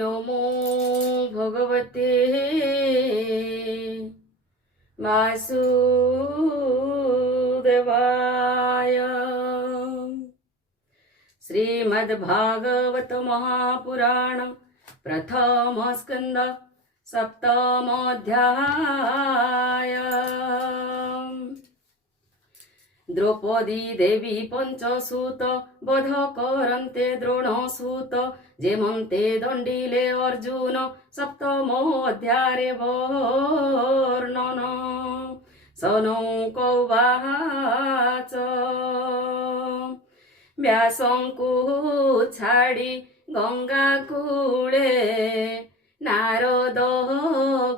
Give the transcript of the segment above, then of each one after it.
নমো ভগবতে वासुदेवाय। श्रीमद्भागवत महापुराण प्रथम स्कंद सप्तमोऽध्याय। द्रौपदी देवी पंचसूत बध करन्ते द्रोणसूत जेमन्ते दण्डिले अर्जुन सप्तमोऽध्याये वर्णन। सनौकौवाच व्यासंकु छाड़ी गंगा कूले नारद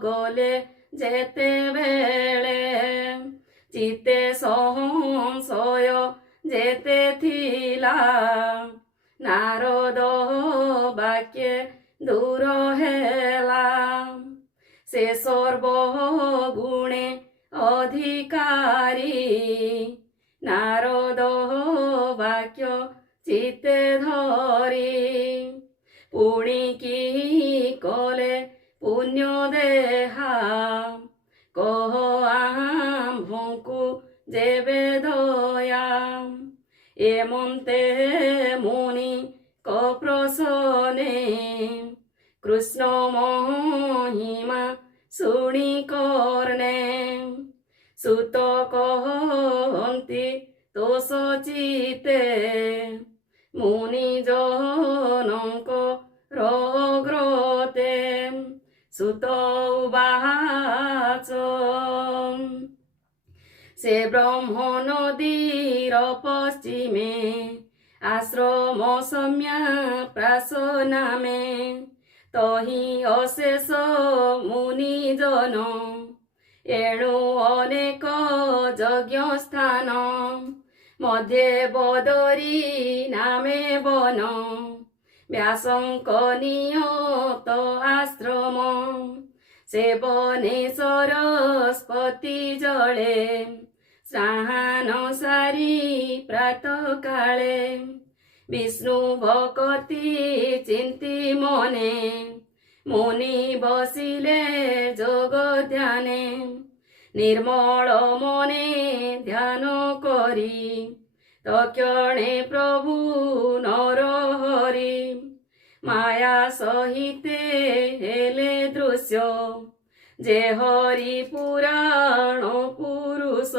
गले जेते बेले चिते संशय जेते थिला नारद वाक्ये दूर हेला से सर्वगुणे अधिकारी नारद वाक्य चिते धरी पुणी की कले पुण्य देहा कह आम्भଙ୍କୁ जेबे दया एमन्ते मुनि कप्रसने कृष्ण महिमा शुणी कर्णे सुत कहन्ति तो सचिते मुनि जनक रग्रते सुत उवाच से ब्रह्म नदीर पश्चिमे आश्रम सम्या प्रासनामे तहि अशेष मुनिजन एणु अनेक यज्ञ स्थान मध्ये बदरी नामे वन व्यासंक नियत आश्रम सेवने सरस्वती जले स्नान सारी प्रातः काले विष्णु भक्ति चिंती मने मुनि बसिले जोग ध्याने निर्मल मने ध्यान करी तक्षणे प्रभु नरहरि माया सहिते हेले दृश्य जे हरि पुराण पुरुष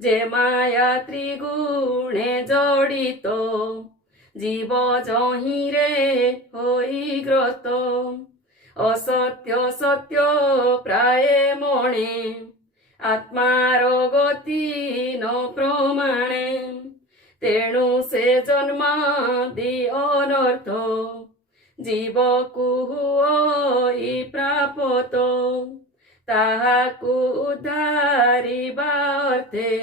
जे माया त्रिगुणे जड़ित जीव जहिरे होई ग्रत असत्य सत्य प्राय मणे आत्मार गति न प्रमाणे तेणु से जन्मादि अनर्थ जीव कुहुई प्राप्त ताहाकु उद्धारिबा अर्थे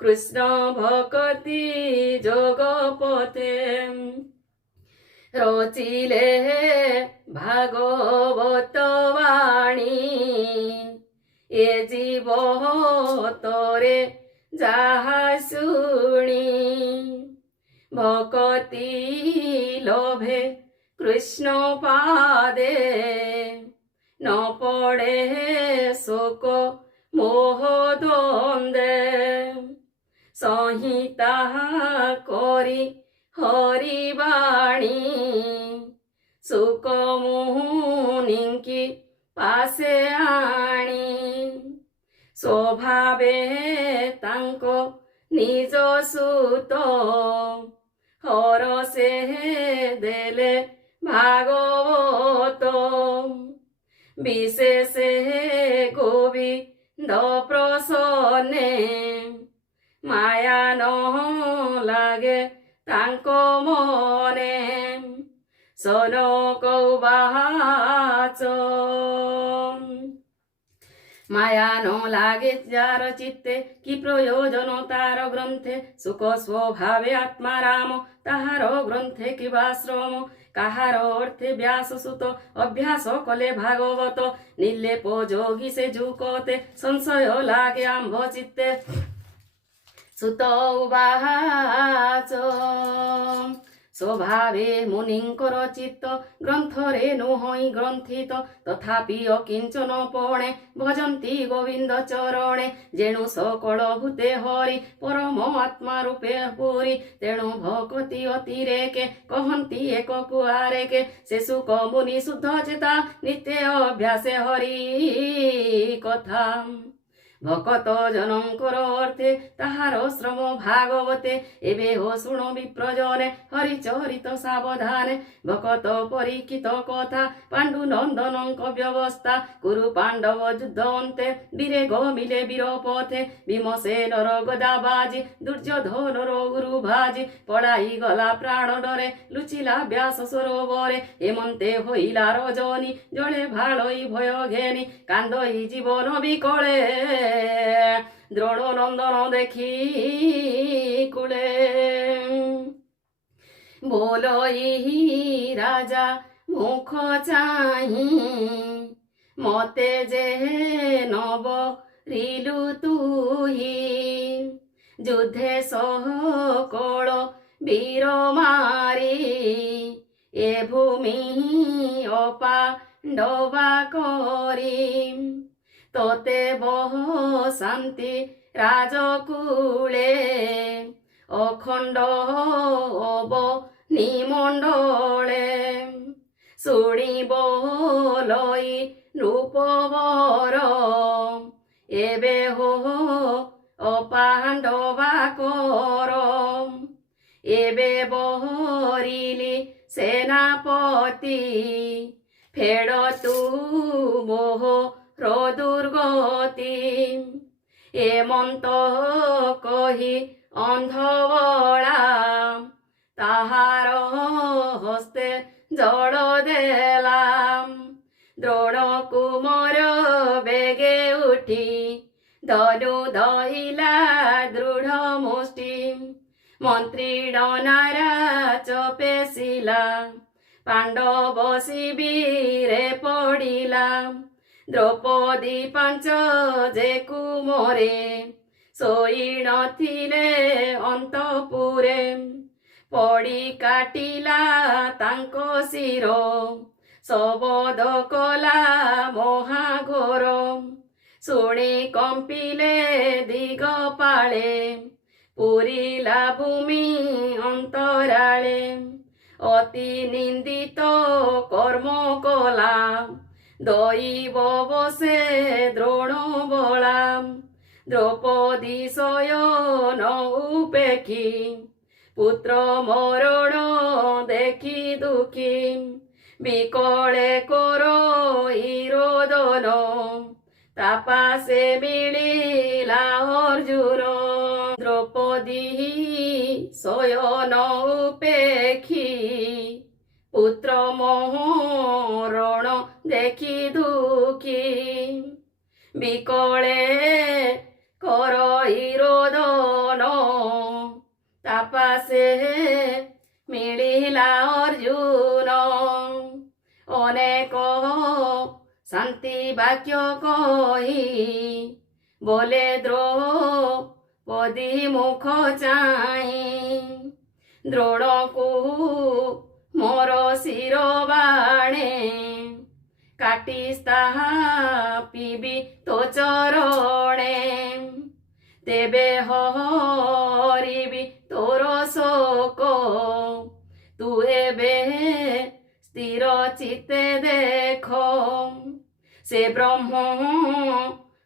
कृष्ण भक्ति जोगपते रचिले भागवत वाणी ए जीव तोरे जाहा शुणी भक्ति लोभे कृष्ण पादे न पड़े शोक मोह द्वंद्वे संहिता करी हरि वाणी सुख मुहुनिंकी पासे आणी स्वभावे तांको निज सुत हरसे देले भागवत विशेषे गोविंद प्रसन्ने माया न लागे तांको मने सनक उवाच माया न लागे जार चित्ते कि प्रयोजन तार ग्रंथे सुख स्वभावे आत्मा राम ताहार ग्रंथे किबाश्रम काहार अर्थे व्यास सुत अभ्यास कले भागवत निर्लेप जोगी से जुकते संशय लागे आम्भ चित्ते सुत उवाच ସ୍ୱଭାବେ ମୁନିଙ୍କର ଚିତ୍ତ ଗ୍ରନ୍ଥରେ ନୁହଁଇ ଗ୍ରନ୍ଥିତ ତଥାପି ଅକିଞ୍ଚନ ପଣେ ଭଜନ୍ତି ଗୋବିନ୍ଦ ଚରଣେ ଯେଣୁ ସକଳ ଭୂତେ ହରି ପରମ ଆତ୍ମା ରୂପେ ପୁରୀ ତେଣୁ ଭକତି ଅତିରେକେ କହନ୍ତି ଏକ କୁଆରେକେ ସେ ସୁକ ମୁନି ଶୁଦ୍ଧ ଚେତା ନିତ୍ୟ ଅଭ୍ୟାସେ ହରି କଥା ভকত জনଙ୍କର অর্থে তাহার শ্রম ভাগবতে এবে হো শুণ বিপ্রজনে হরিচরিত সাবধানে ভকত পরীক্ষিত কথা পাণ্ডু নন্দনଙ୍କ ব্যবস্থা কুরু পাণ্ডব যুদ্ধ অন্তে বীরে গমিলে বীর পথে ভীমসেনর গদা বাজি দুর্যোধনর গুরু ভাজি পড়াই গলা প্রাণ ডরে লুচিলা ব্যাস সরোবরে হেমন্তে হইলা রজনী জলে ভালই ভয় ঘেনি কান্দই জীবন বিকলে দ্রোণ নন্দন দেখি কুলে বলই রাজা মুখ চাহি মতে যে নব রিলু তুহি যুদ্ধে সকল বীর মারি এ ভূমি অপাণ্ডবা করি তোতে বহ শান্তি রাজকুলে অখণ্ড অব নিমণ্ডলে শুনিব লই নৃপবর এবে হো অপাণ্ডবা কর এবে বহরিলি সেনাপতি ফেড় তু মোহ দুর্গতি এমন্ত কহি অন্ধবলা তাহার হস্তে জল দেলাম দ্রোণ কুমর বেগে উঠি ধনু ধইলা দৃঢ় মুষ্টি মন্ত্রী ডনারা চপেছিলা পাণ্ডব শিবিরে পড়িলা দ্রৌপদী পাঞ্চ যে কুমরে শোই নথিলে অন্তপুরে পড়ি কাটিলা তাঙ্ক শির শবদ কলা মহাঘোর শুଣି কম্পিলে দিগপাଳେ পুরিলা ভূমি অন্তরাଳେ অতি নিন্দিত কর্ম কলা দৈব বসে দ্রোণ বলাম দ্রৌপদী শয়ন উপেক্ষী পুত্র মরণ দেখি দুঃখী বিকলে কর রোদন তাপাসে মিলিলা অর্জুন দ্রৌপদী শয়ন উপেক্ষী পুত্র মরণ দেখি দুঃখী বিকলে কর রোদন তাপাসে মিলিলা অর্জুন অনেক শান্তি বাক্য কহি বলে দ্রৌপদী মুখ চাহি দ্রোণকু মোর শির বাণে কাটি স্থাপিবি তো চরণে তেবে হরিবি তোর শোক তু এবে স্থির চিত্তে দেখ সে ব্রহ্ম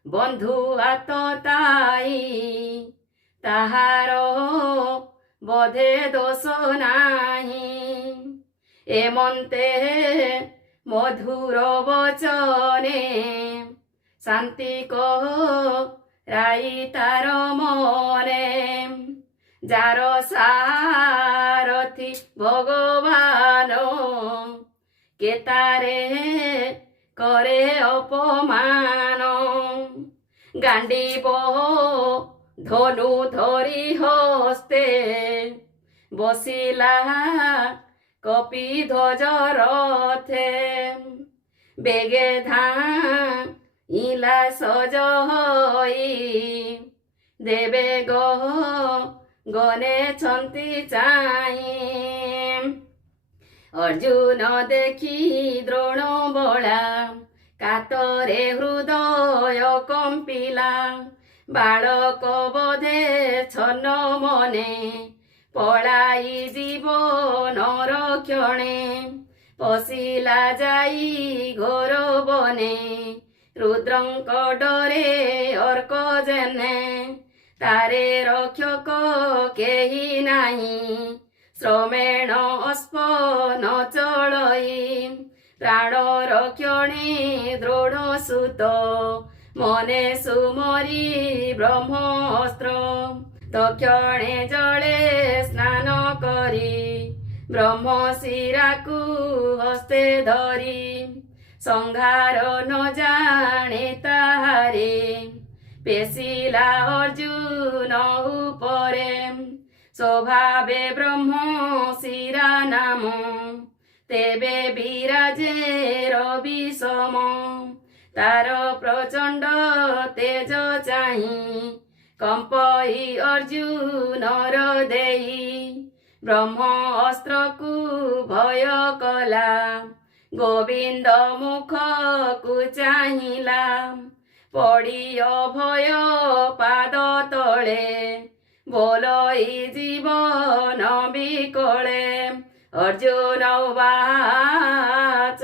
বন্ধু আততাই তাহার বধে দোষ নাহি এমন্তে মধুর বচনে শান্তি কহ রাই তার মনে যার সারথি ভগবান কেতারে করে অপমান গান্ডিব ধনু ধরি হস্তে বসিলা কপি ধ্বজ রথে বেগে ধাইলা সজ হই দেবে গনে ছন্তি চাই अर्जुन देखी द्रोण बळा कातरे हृदय कंपिला बालक बोधे छन्न मने पलाई जीव नरक्षणे पशिला जाई घोर बने रुद्रंक डरे अर्क जेने तारे रक्षक केही नाही श्रमेण अस्प न चलई प्राण रक्षणे द्रोण सुत मने सुमरी ब्रह्मस्त्र तक्षणे जले स्नान करी ब्रह्मशिराकु हस्ते धरी संहार न जाने ताहारे पेशिला अर्जुन उपरे स्वभावे ब्रह्मशिरा नाम तेबे विराजे रवि सम तार प्रचंड तेज चाही कंपई अर्जुनर देई ब्रह्म अस्त्र को भय कला गोविंद मुख को चाहिला पड़ी अभय पाद तले बोलई जीवन विकले अर्जुन उवाच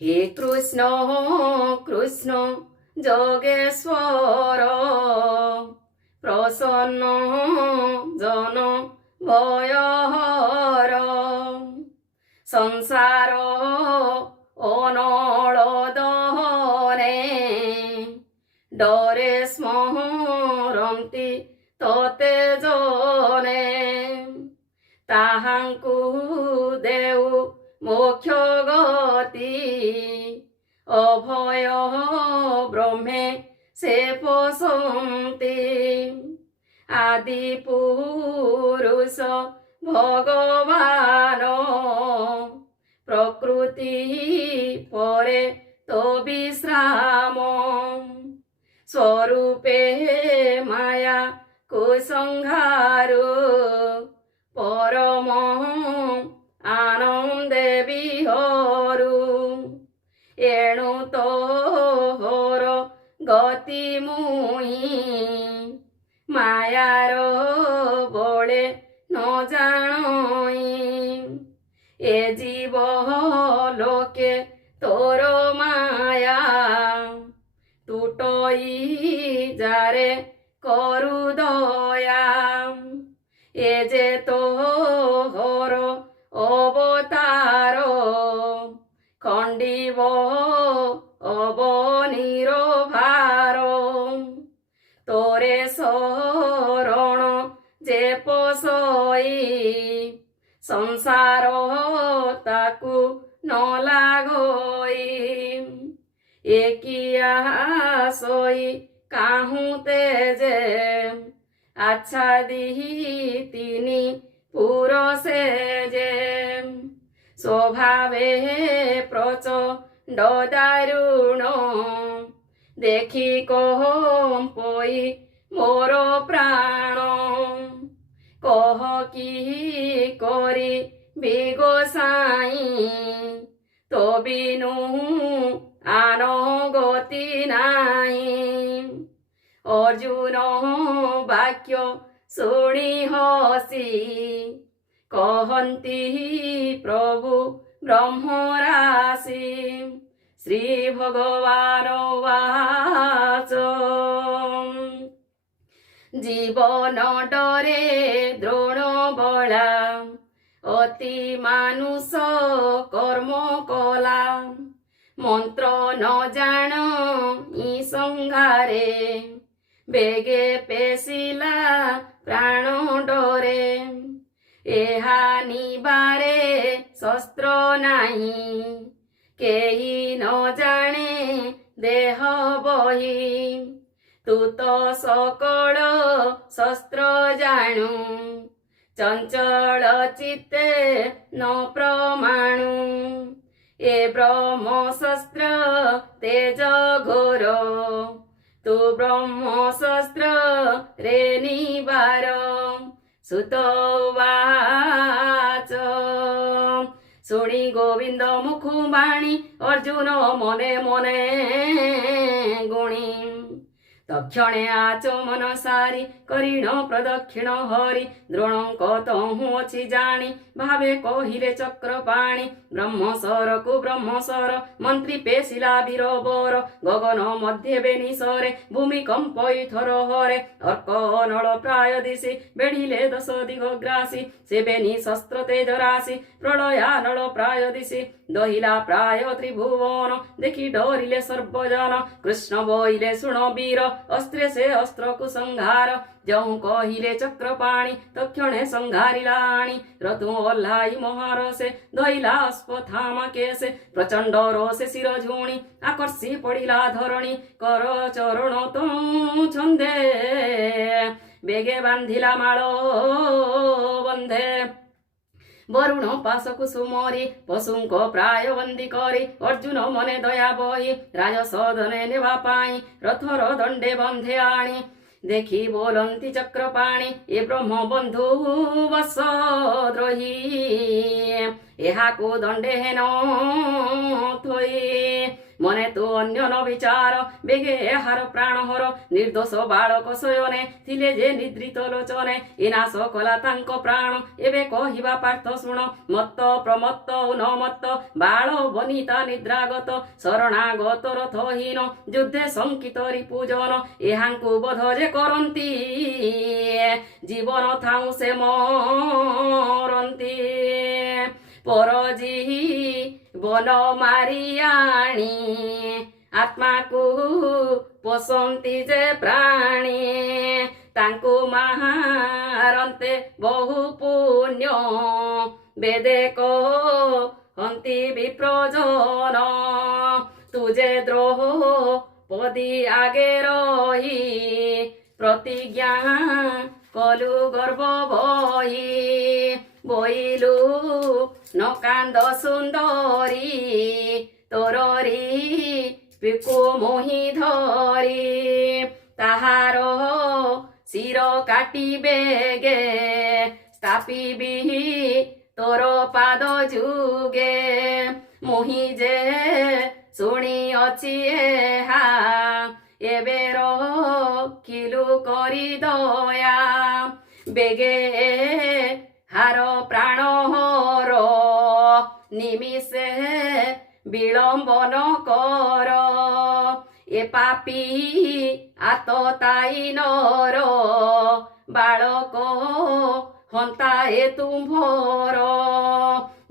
हे कृष्ण कृष्ण जोगेश्वर प्रसन्न जन भयहर संसार अनल दहने डरे स्मरन्ति तते जने ताहांकु देउ मोक्ष गति अभय ब्रह्मे से पोषन्ति आदि पुरुष भगवान प्रकृति परे तो विश्राम स्वरूपे माया कुसंहारु परम आनंदे विहरु एणु तोहर गति मुई मायार बळे न जानई ए जीव लोके तोर माया टूटई जारे करु दया ए जे तोहर अवतार खंडिब अवनीर भार तोरे शरण जे पोसई संसार ताकू न लागई एकिया सोई काहू तेजे अच्छा दिही तिनी पुरसे जे स्वभावे प्रचंड दारुण देखी कंपई मोर प्राण कह कि करी गोसाई तो बिनु आन गति नाही अर्जुन वाक्य शुणी हसी कहन्ति प्रभु ब्रह्मराशि श्री भगवान वाच जीवन डरे द्रोण बला अति मानुष कर्म कला मंत्र न जान ई संघारे बेगे पेशिला प्राण डरे एहा निबारे शस्त्र नाही केही न जाने देह बही तू तो सकल शस्त्र जाणु चंचल चित्ते न प्रमाणु ए ब्रह्मशस्त्र तेज घोर तू ब्रह्मशस्त्र रे निबार सुत उवाच ଶୁଣି ଗୋବିନ୍ଦ ମୁଖୁ ବାଣୀ ଅର୍ଜୁନ ମନେ ମନେ ଗୁଣି ତକ୍ଷଣେ ଆଚମନ ସାରି କରିଣ ପ୍ରଦକ୍ଷିଣ ହରି ଦ୍ରୋଣଙ୍କ ତହୁଁ ଅଛି ଜାଣି ଭାବେ କହିଲେ ଚକ୍ରପାଣି ବ୍ରହ୍ମସରକୁ ବ୍ରହ୍ମସର ମନ୍ତ୍ରୀ ପେଶିଲା ବୀରବର ଗଗନ ମଧ୍ୟେ ବେନିସରେ ଭୂମିକମ୍ପ ଥର ହରେ ଅର୍କ ନଳ ପ୍ରାୟ ଦିଶି ବେଢିଲେ ଦଶ ଦିଗଗ୍ରାସୀ ସେ ବେନି ଶସ୍ତ୍ର ତେଜ ରାଶି ପ୍ରଳୟା ନଳ ପ୍ରାୟ ଦିଶି ଦହିଲା ପ୍ରାୟ ତ୍ରିଭୁବନ ଦେଖି ଡରିଲେ ସର୍ବଜନ କୃଷ୍ଣ ବୋଇଲେ ଶୁଣ ବୀର ଅସ୍ତ୍ରେ ସେ ଅସ୍ତ୍ରକୁ ସଂହାର ଯେଉଁ କହିଲେ ଚକ୍ରପାଣି ତକ୍ଷଣେ ସଂଘାରିଲା ଆଣି ରତୁ ଓହ୍ଲାଇ ମହାରସେ ଧଇଲା ଅଶ୍ୱତ୍ଥାମା କେଶେ ପ୍ରଚଣ୍ଡ ରୋଷେ ଶିର ଝୁଣି ଆକର୍ଷି ପଡ଼ିଲା ଧରଣୀ କର ଚରଣ ତ ଛନ୍ଦେ ବେଗେ ବାନ୍ଧିଲା ମାଳ ବନ୍ଧେ ବରୁଣ ପାଶକୁ ସୁମରି ପଶୁଙ୍କ ପ୍ରାୟ ବନ୍ଦୀ କରି ଅର୍ଜୁନ ମନେ ଦୟା ବହି ରାଜସଦନେ ନେବା ପାଇଁ ରଥର ଦଣ୍ଡେ ବନ୍ଧେ ଆଣି ଦେଖି ବୋଲନ୍ତି ଚକ୍ରପାଣି ଏ ବ୍ରହ୍ମ ବନ୍ଧୁ ବସ ଦ୍ରୋହୀ ଏହାକୁ ଦଣ୍ଡେ ହେନ ଥୋଇ ମନେ ତୁ ଅନ୍ୟ ନ ବିଚାର ବେଗେ ଏହାର ପ୍ରାଣ ହର ନିର୍ଦ୍ଦୋଷ ବାଳକ ଶୟନେ ଥିଲେ ଯେ ନିଦ୍ରିତ ଲୋଚନେ ଏ ନାଶ କଲା ତାଙ୍କ ପ୍ରାଣ ଏବେ କହିବା ପାର୍ଥ ଶୁଣ ମତ୍ତ ପ୍ରମତ୍ତ ଉନ୍ମତ୍ତ ବାଳ ବନିତା ନିଦ୍ରାଗତ ଶରଣାଗତ ରଥହୀନ ଯୁଦ୍ଧେ ଶଙ୍କିତ ରିପୁଜନ ଏହାଙ୍କୁ ବୋଧ ଯେ କରନ୍ତି ଜୀବନ ଥାଉ ସେ ମରନ୍ତି ପରଜୀ ବନ ମାରି ଆଣି ଆତ୍ମାକୁ ପୋଷନ୍ତି ଯେ ପ୍ରାଣୀ ତାଙ୍କୁ ମାରନ୍ତେ ବହୁ ପୁଣ୍ୟ ବେଦେ କହନ୍ତି ବିପ୍ରଜନ ତୁଜେ ଦ୍ରୋହ ପଦି ଆଗେ ରହି ପ୍ରତିଜ୍ଞା କଲୁ ଗର୍ବ ବହି ବୋଇଲୁ ନ କାନ୍ଦ ସୁନ୍ଦରୀ ତୋରରି ପିକୁ ମୋହି ଧରି ତାହାର ଶିର କାଟିବେগে ସ୍ଥାପିବି ତୋର ପାଦ ଯୁଗେ ମୋହି ଯେ ଶୁଣି ଅଛି ଏହା ଏବେ ରଖିଲୁ କରି ଦୟା ବେଗେ ହାର ପ୍ରାଣ ହର ନିମିଷେ ବିଳମ୍ବନ କର ଏ ପାପି ଆତତାଇ ନର ବାଳକ ହନ୍ତା ଏ ତୁମ୍ଭର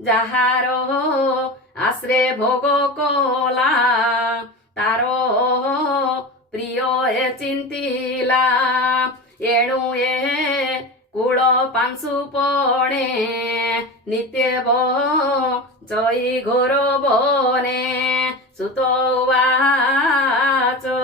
ଯାହାର ଆଶ୍ରେ ଭୋଗ କଲା ତାର ପ୍ରିୟ ଏ ଚିନ୍ତିଲା ଏଣୁ ଏ କୂଳ ପାଂଶୁ ପଣେ ନିତ୍ୟବ ଜୟ ଘୋର ବନେ ସୁତ ଉବାଚ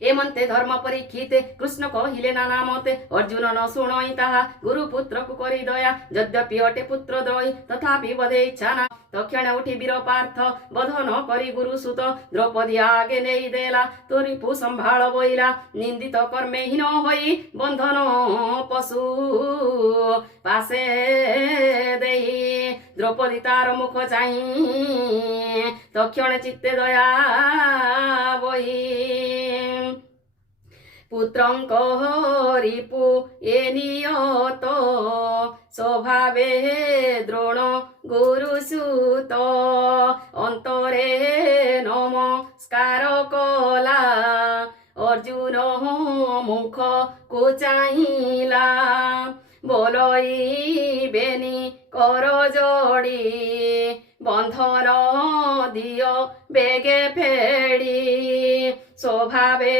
ଏମନ୍ତେ ଧର୍ମ ପରୀକ୍ଷିତେ କୃଷ୍ଣ କହିଲେ ନାନା ମତେ ଅର୍ଜୁନ ନ ଶୁଣଇ ତାହା ଗୁରୁ ପୁତ୍ରକୁ କରି ଦୟା ଯଦ୍ୟପି ଅଟେ ପୁତ୍ର ଦ୍ରୋହୀ ତଥାପି ବଧେ ଇଚ୍ଛା ନା ତକ୍ଷଣେ ଉଠି ବୀର ପାର୍ଥ ବଧ ନ କରି ଗୁରୁ ସୁତ ଦ୍ରୌପଦୀ ଆଗେ ନେଇ ଦେଲା ତୋରିପୁ ସମ୍ଭାଳ ବୋଇଲା ନିନ୍ଦିତ କର୍ମେ ହୀନ ହୋଇ ବନ୍ଧନ ପଶୁ ପାଶେ ଦେଇ ଦ୍ରୌପଦୀ ତାର ମୁଖ ଚାହିଁ ତକ୍ଷଣେ ଚିତ୍ତେ ଦୟା ବହି পুত্রঙ্ক রিপু এ নিয়ত স্বভাবে দ্রোণ গুরুসুত অন্তরে নমস্কার কলা অর্জুন মুখ কু চাহিলা বলই বেনি কর যোড়ি বন্ধন দিও বেগে ফেড়ি স্বভাবে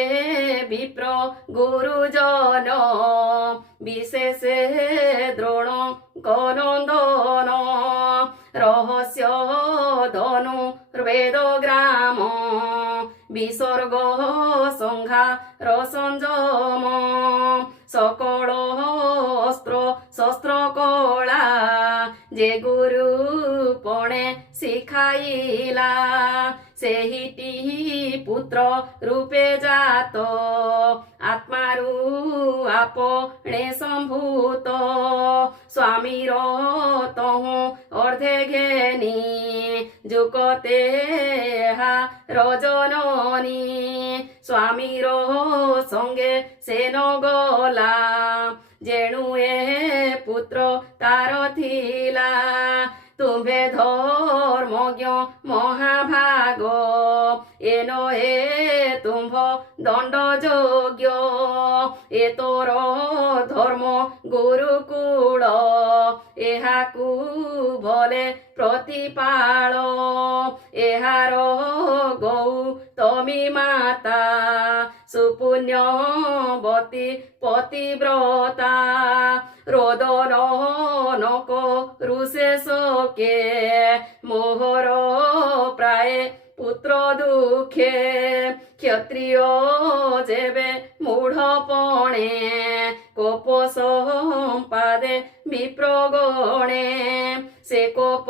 বিপ্র গুরুজন বিশেষে দ্রোণ করন্দন রহস্য ধনু বেদ গ্রাম বিসর্গ সংহার সংযম সকল অস্ত্র শস্ত্র কলা जे गुरु पणे शिखाइला सेहिटी पुत्र रूपे जात आत्मारु आपणे संभूत स्वामीर तहु अर्धे घेनी जुकते हा रजननी स्वामीर संगे से न गला जेणु ए पुत्र तार थिला तुम्भे धर्मज्ञ महाभाग एनो ए तुम्भ दंड योग्य ए तोर धर्म गुरुकुल एहाकु भले प्रतिपाल एहार गौतमी माता सुपुण्यवती पतिव्रता रोदन नक रुषे शोके मोहर प्राय पुत्र दुखे क्षत्रिय जेबे मूढ़पणे कोप संपादे विप्रगणे से कोप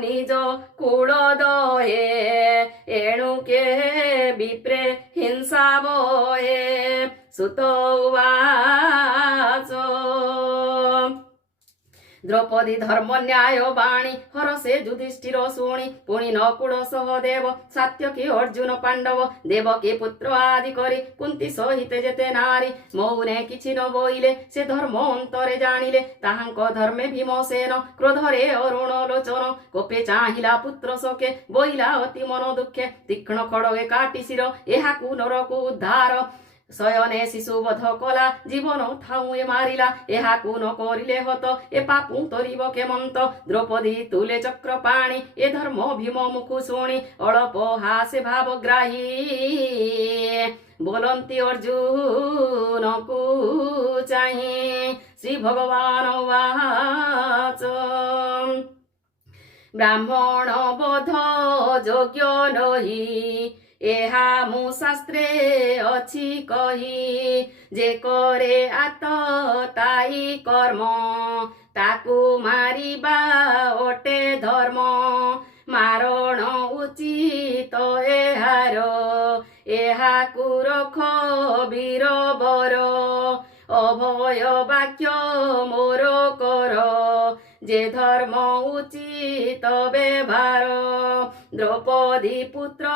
निज कूल दहे एणुके विप्रे हिंसा बहे सुत उवाच द्रौपदी धर्म न्याय बाणी हरसे युधिष्ठिर शुणी पुणी नकुल सहदेव सात्यकी अर्जुन पांडव देवकी पुत्र आदि करी कुंती सहित जेते नारी मौने किछि न बोइले से धर्म अंतरे जानिले ताहांक धर्मे भीमसेन क्रोधरे अरुण लोचन कोपे चाहिला पुत्र शोके बोइला अति मन दुखे तीक्ष्ण खड़गे काटी शिर एहाकु नरकु उद्धार शयने शिशु बध कला जीवन थाऊ ए मारिला एहाकु न करिले हत ए पापु तरिब केमंत द्रौपदी तुले चक्र पाणी ए धर्म भीम मुखु शुणी अळप हासे भावग्राही बोलंती अर्जुन को चाहि श्री भगवान वाच ब्राह्मण बोध योग्य नही एहा मु शास्त्रे अछि कही जे करे आत ताई कर्म ताकु मारिबा ओटे धर्म मारण उचित एहार एहाकु रख वीर बर अभय वाक्य मोर कर जे धर्म उचित व्यवहार द्रौपदी पुत्र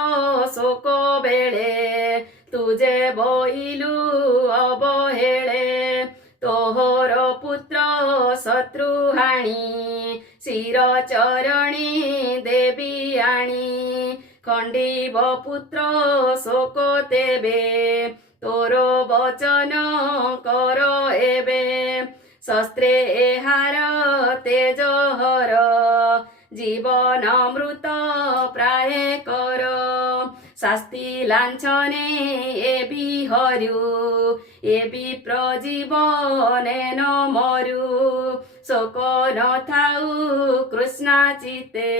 शोक बेले तुझे बोइलु अवहेले तोहर पुत्र शत्रुहाणी शिर चरणी देवी आणी खंडीब पुत्र शोक तेबे तोर वचन कर एबे शस्त्रे एहार तेज हर जीवन मृत प्राय कर शास्ति लांछने एबी हरु एबी प्रजीवने न मरु शोक न थाउ कृष्णा चिते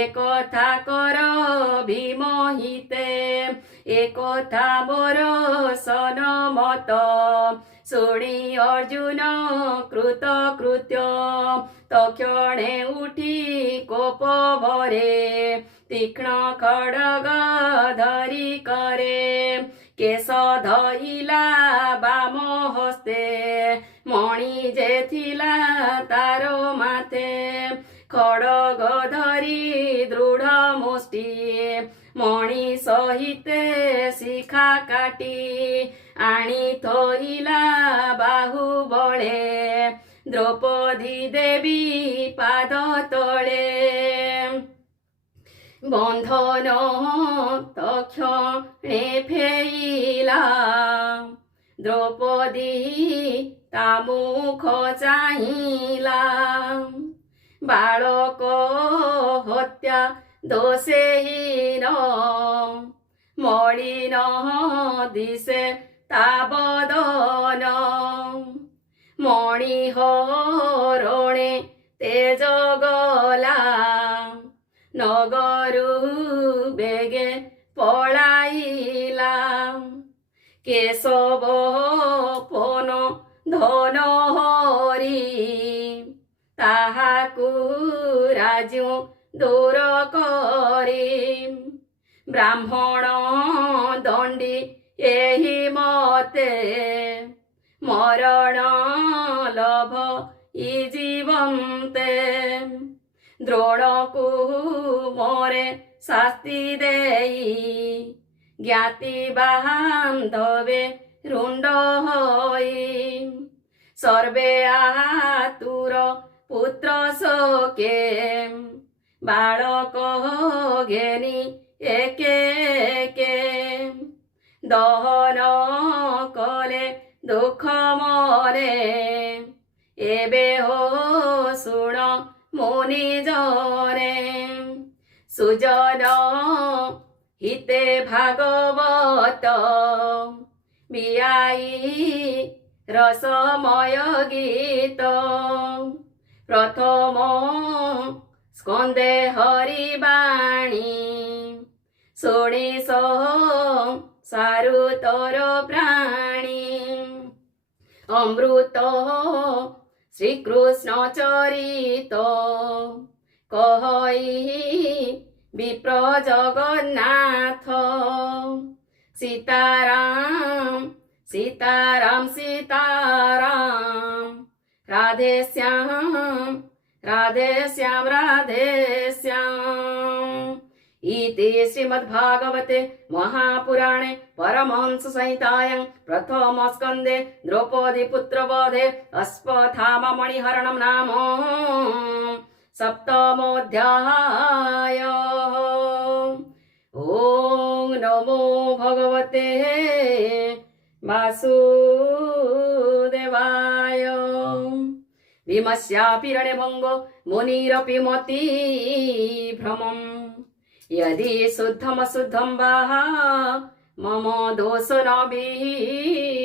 एकथा कर भीम हिते एकथा मोर सन मत शुणी अर्जुन कृत कृत्य तक्षणे उठी कोप भरे तीक्ष्ण खड्ग धरी करे केश धइला बाम हस्ते मणि जे थिला तारो माथे खड्ग धरी दृढ़ मुष्टि मणि सहिते शिखा काटी आणी थोइला बाहुबळे द्रौपदी देवी पाद तळे बंधन तक्षणे फेइला द्रौपदी ता मुख चाहिला बालक हत्या दोषेहीन मलिन दिशे ता बदन मणिहरणे तेज गला नगरु बेगे पळाइला केशव पन धन हरि ତାହାକୁ ରାଜୁ ଦୂର କରି ବ୍ରାହ୍ମଣ ଦଣ୍ଡି ଏହି ମତେ ମରଣ ଲୋଭ ଇ ଜୀବନ୍ତେ ଦ୍ରୋଣକୁ ମୋରେ ଶାସ୍ତି ଦେଇ ଜ୍ଞାତି ବାନ୍ଧବେ ରୁଣ୍ଡ ହୋଇ ସର୍ବେ ଆତୁର ପୁତ୍ର ଶୋକେ ବାଳକ ଘେନି ଏକେ ଏକେ ଦହନ କଲେ ଦୁଃଖ ମରେ ଏବେ ହୋ ଶୁଣ ମୁନି ଜରେ ସୁଜନ ହିତେ ଭାଗବତ ବିଆଇ রসময় গীত প্রথম স্কন্দে হরিবাণী শুনিস সারু তোর প্রাণী অমৃত শ্রীকৃষ্ণ চরিত কহই বিপ্র জগন্নাথ সীতারাম सीताराम सीताराम राधे श्याम राधे श्याम राधे श्याम इति श्रीमद्भागवते महापुराणे परमहंस संहितायां प्रथम स्कंदे द्रौपदी पुत्रवधे अश्वत्थामा मणिहरणं नाम सप्तमोऽध्याय। ओम नमो भगवते वासुदेवाय। विमस्यापि रणभङ्गो मुनिरपि मति भ्रमम् यदि शुद्धमशुद्धं वा मम दोषो न विद्यते।